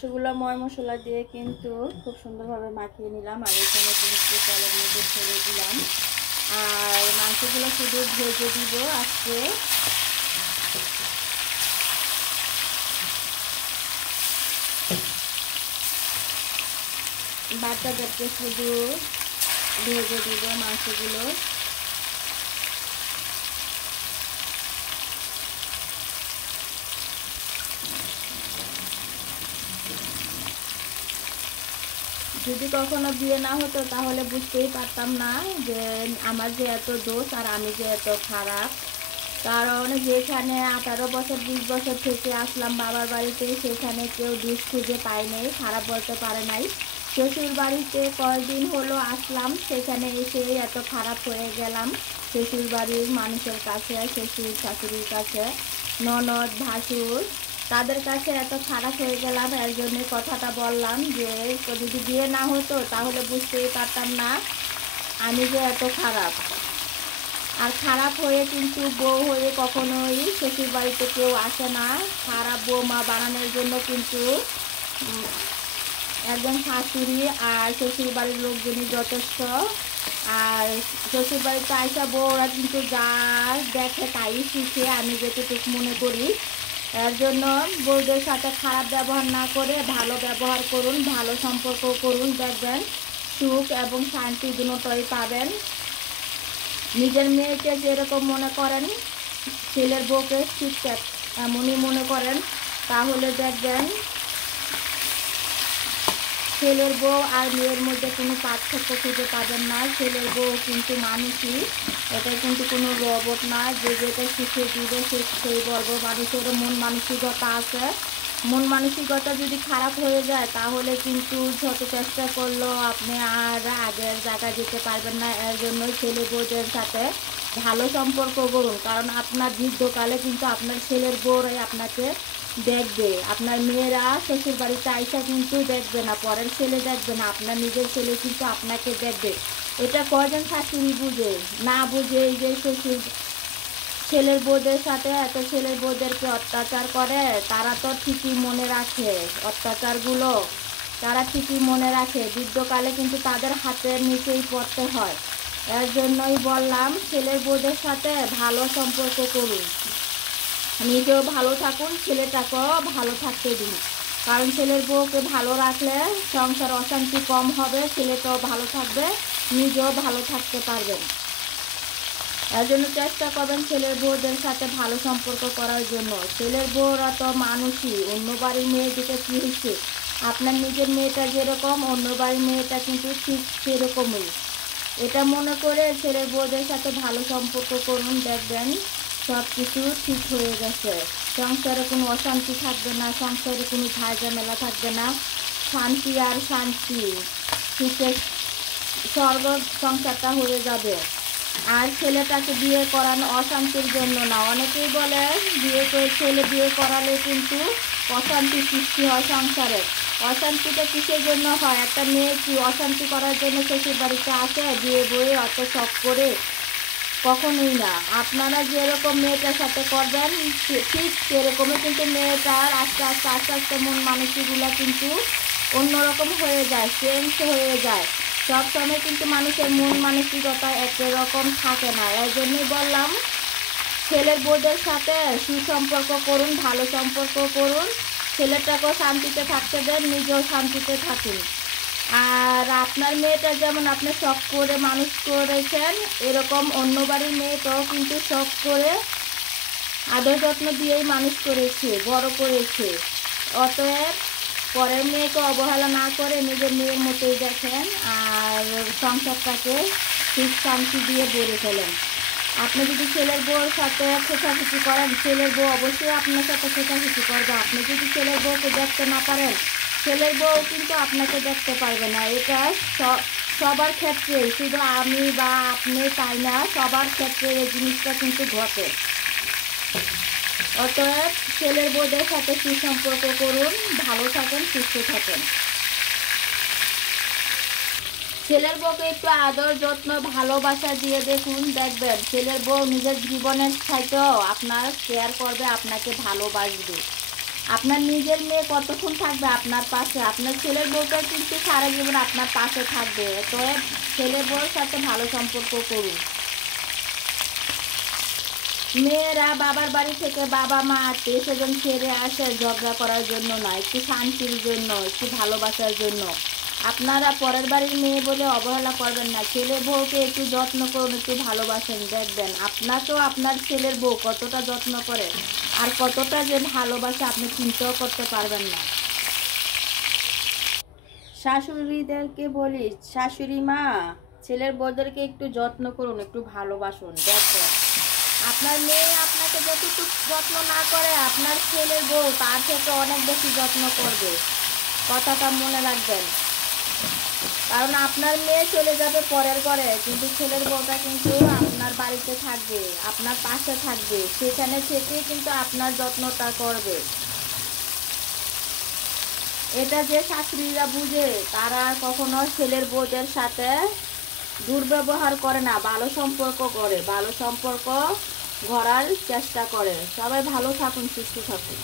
সেগুলো ময় মশলা দিয়ে কিন্তু খুব সুন্দরভাবে মাখিয়ে নিলাম। আর এখানে কিন্তু তেলের মধ্যে ছেড়ে দিলাম। আর মাংসগুলো শুধু ভেজে দিব আজকে। বাচ্চাদেরকে শুধু ভেজে দিব মাংসগুলো। যদি কখনো বিয়ে না হতো তাহলে বুঝতেই পারতাম না যে আমার যে এত দোষ আর আমি যে এত খারাপ। কারণ যেখানে 18 বছর 20 বছর থেকে আসলাম বাবার বাড়িতে, সেখানে কেউ দোষ খুঁজে পায় নাই, খারাপ বলতে পারে নাই। শ্বশুর বাড়িতে কয়েকদিন হলো আসলাম, সেখানে এসে এত খারাপ হয়ে গেলাম শ্বশুর বাড়ির মানুষের কাছে, শ্বশুর শাশুড়ির কাছে, ননদ ভাসুর, তাদের কাছে এত খারাপ হয়ে গেলাম। এর জন্য কথাটা বললাম যে যদি বিয়ে না হতো তাহলে বুঝতেই পারতাম না আমি যে এত খারাপ। আর খারাপ হয়ে কিন্তু বউ হয়ে কখনোই শ্বশুর বাড়িতে কেউ আসে না। খারাপ বৌমা বানানোর জন্য কিন্তু একজন শাশুড়ি আর শ্বশুর বাড়ির লোকজনই যথেষ্ট। আর শ্বশুর বাড়িতে আইসা বউরা কিন্তু যা দেখে তাই শিখে, আমি যেটুকু মনে করি। এর জন্য বউদের সাথে খারাপ ব্যবহার না করে ভালো ব্যবহার করুন, ভালো সম্পর্ক করুন, দেখবেন সুখ এবং শান্তি দুটোই পাবেন। নিজের মেয়েকে যেরকম মনে করেন ছেলের বউকে ঠিক এমনই মনে করেন, তাহলে দেখবেন ছেলের বউ আর মেয়ের মধ্যে কোনো পার্থক্য খুঁজে পাবেন না। ছেলের বউ কিন্তু মানুষই, এটা কিন্তু কোনো রোবট না যে যেটা শিখে দিবে সেই বলবো। মানুষেরও মন মানসিকতা আছে। মন মানসিকতা যদি খারাপ হয়ে যায় তাহলে কিন্তু যত চেষ্টা করলেও আপনি আর আগের জায়গায় যেতে পারবেন না। এর জন্যই ছেলে বউদের সাথে ভালো সম্পর্ক করুন, কারণ আপনার বৃদ্ধকালে কিন্তু আপনার ছেলের বউরাই আপনাকে দেখবে। আপনার মেয়েরা শ্বশুর বাড়িতে আইসা কিন্তু দেখবে না, পরের ছেলে দেখবে না, আপনার নিজের ছেলে কিন্তু আপনাকে দেখবে। এটা কয়জন শাশুড়ি বুঝে না বুঝে এই যে শ্বশুর ছেলের বউদের সাথে এত ছেলের বউদেরকে অত্যাচার করে, তারা তো ঠিকই মনে রাখে অত্যাচারগুলো, তারা ঠিকই মনে রাখে। বৃদ্ধকালে কিন্তু তাদের হাতের নিচেই পড়তে হয়। এর জন্যই বললাম ছেলের বউদের সাথে ভালো সম্পর্ক করুন, নিজেও ভালো থাকুন, ছেলেটাকেও ভালো থাকতে দিন। কারণ ছেলের বউকে ভালো রাখলে সংসার অশান্তি কম হবে, ছেলেটাও ভালো থাকবে, নিজেও ভালো থাকতে পারবেন। এর জন্য চেষ্টা করবেন ছেলের বউদের সাথে ভালো সম্পর্ক করার জন্য। ছেলের বউরা তো মানুষই, অন্য বাড়ির মেয়েদিকে কী হচ্ছে, আপনার নিজের মেয়েটা যেরকম অন্য বাড়ির মেয়েটা কিন্তু ঠিক সেরকমই। এটা মনে করে ছেলের বউদের সাথে ভালো সম্পর্ক করুন, দেখবেন সব কিছু ঠিক হয়ে গেছে। সংসারে কোনো অশান্তি থাকবে না, সংসারে কোনো ঝাই ঝামেলা থাকবে না, শান্তি আর শান্তি, সুখের স্বর্গ সংসারটা হয়ে যাবে। আর ছেলেটাকে বিয়ে করানো অশান্তির জন্য না। অনেকেই বলে বিয়ে করে ছেলে বিয়ে করালে কিন্তু অশান্তি সৃষ্টি হয় সংসারে। অশান্তিটা কিসের জন্য হয়? একটা মেয়ে কি অশান্তি করার জন্য শ্বশুর বাড়িতে আসে বিয়ে বয়ে অত শখ করে? কখনোই না। আপনারা যেরকম মেয়েটার সাথে করবেন ঠিক সেরকমই কিন্তু মেয়েটার আস্তে আস্তে আস্তে আস্তে মন মানসিকগুলো কিন্তু অন্যরকম হয়ে যায়, চেঞ্জ হয়ে যায়। সবসময় কিন্তু মানুষের মন মানসিকতা একরকম থাকে না। এর জন্যই বললাম ছেলের বউদের সাথে সুসম্পর্ক করুন, ভালো সম্পর্ক করুন, ছেলেটাকেও শান্তিতে থাকতে দেন, নিজেও শান্তিতে থাকুন। আর আপনার মেয়েটা যেমন আপনি শখ করে মানুষ করেছেন, এরকম অন্য বাড়ির মেয়েটাও কিন্তু শখ করে আদর যত্ন দিয়েই মানুষ করেছে, বড় করেছে। অতএব পরের মেয়েকে অবহেলা না করে নিজের মেয়ের মতোই দেখেন আর সংসারটাকে সুখ শান্তি দিয়ে গড়ে ফেলেন। আপনি যদি ছেলের বউর সাথে খোঁচাখুচি করেন, ছেলের বউ অবশ্যই আপনার সাথে খোঁচাখুচি করবে। আপনি যদি ছেলের বউকে দেখতে না পারেন, ছেলের বউ কিন্তু আপনাকে দেখতে পারবে না। এটা সবার ক্ষেত্রে, শুধু আমি বা আপনি তাই না, সবার ক্ষেত্রে এই জিনিসটা কিন্তু ঘটে। অতএব ছেলের বউদের সাথে সুসম্পর্ক করুন, ভালো থাকেন, সুস্থ থাকেন। ছেলের বউকে একটু আদর যত্ন ভালোবাসা দিয়ে দেখুন, দেখবেন ছেলের বউ নিজের জীবনের চাইতেও আপনার কেয়ার করবে, আপনাকে ভালোবাসবে। আপনার নিজের মেয়ে কতক্ষণ থাকবে আপনার পাশে? আপনার ছেলের বউটা কিন্তু সারা জীবন আপনার পাশে থাকবে। অতএব ছেলে বউর সাথে ভালো সম্পর্ক করুন। মেয়েরা বাবার বাড়ি থেকে বাবা মা আত্মীয় স্বজন ছেড়ে আসে ঝগড়া করার জন্য না, একটু শান্তির জন্য, একটু ভালোবাসার জন্য। আপনারা পরের বাড়ির মেয়ে বলে অবহেলা করবেন না। ছেলে বউকে একটু যত্ন করুন, একটু ভালোবাসেন, দেখবেন আপনাকেও আপনার ছেলের বউ কতটা যত্ন করে আর কতটা যে ভালোবাসে আপনি চিন্তাও করতে পারবেন না। শাশুড়িদেরকে বলি, শাশুড়ি মা ছেলের বউদেরকে একটু যত্ন করুন, একটু ভালোবাসুন, দেখবেন আপনার মেয়ে আপনাকে যতটুকু যত্ন না করে আপনার ছেলের বউ তার থেকে অনেক বেশি যত্ন করবে। কথাটা মনে রাখবেন। কারণ আপনার মেয়ে চলে যাবে পরের ঘরে, কিন্তু ছেলের বউটা কিন্তু আপনার বাড়িতে থাকবে, আপনার পাশে থাকবে, সেখানে থেকেই কিন্তু আপনার যত্নটা করবে। এটা যে শাশুড়িরা বুঝে তারা কখনো ছেলের বউদের সাথে দুর্ব্যবহার করে না, ভালো সম্পর্ক করে, ভালো সম্পর্ক গড়ার চেষ্টা করে। সবাই ভালো থাকুন, সুস্থ থাকুন।